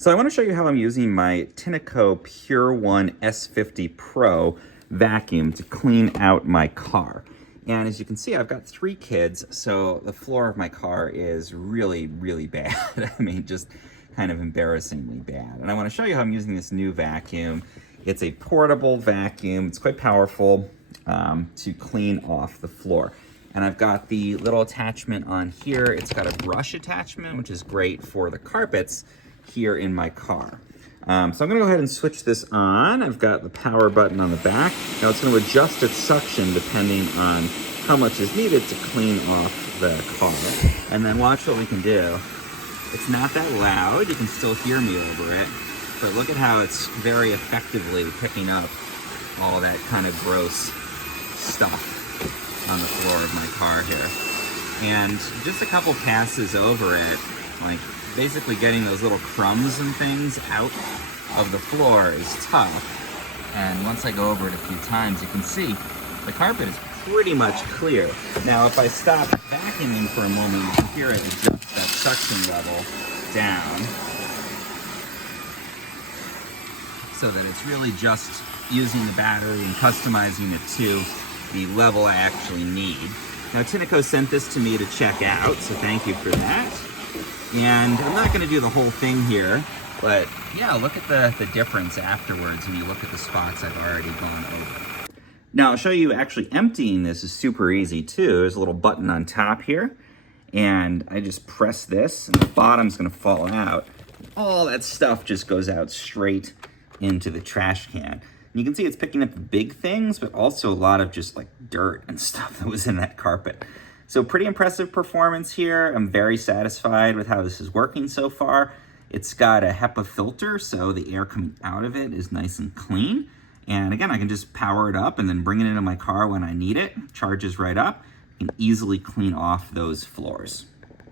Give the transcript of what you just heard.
So I want to show you how I'm using my Tineco Pure One S50 Pro vacuum to clean out my car. And as you can see, I've got 3 kids, so the floor of my car is really, really bad. I mean, just kind of embarrassingly bad. And I want to show you how I'm using this new vacuum. It's a portable vacuum. It's quite powerful to clean off the floor. And I've got the little attachment on here. It's got a brush attachment, which is great for the carpets here in my car. So I'm gonna go ahead and switch this on. I've got the power button on the back. Now it's gonna adjust its suction depending on how much is needed to clean off the car. And then watch what we can do. It's not that loud, you can still hear me over it, but look at how it's very effectively picking up all that kind of gross stuff on the floor of my car here. And just a couple passes over it, like basically getting those little crumbs and things out of the floor is tough. And once I go over it a few times, you can see the carpet is pretty much clear. Now, if I stop vacuuming for a moment, you can hear it adjust that suction level down so that it's really just using the battery and customizing it to the level I actually need. Now, Tineco sent this to me to check out, so thank you for that. And I'm not going to do the whole thing here, but yeah, look at the difference afterwards when you look at the spots I've already gone over. Now, I'll show you actually emptying this is super easy too. There's a little button on top here, and I just press this, and the bottom's going to fall out. All that stuff just goes out straight into the trash can. And you can see it's picking up the big things, but also a lot of just like dirt and stuff that was in that carpet. So pretty impressive performance here. I'm very satisfied with how this is working so far. It's got a HEPA filter, so the air coming out of it is nice and clean. And again, I can just power it up and then bring it into my car when I need it. Charges right up and easily clean off those floors.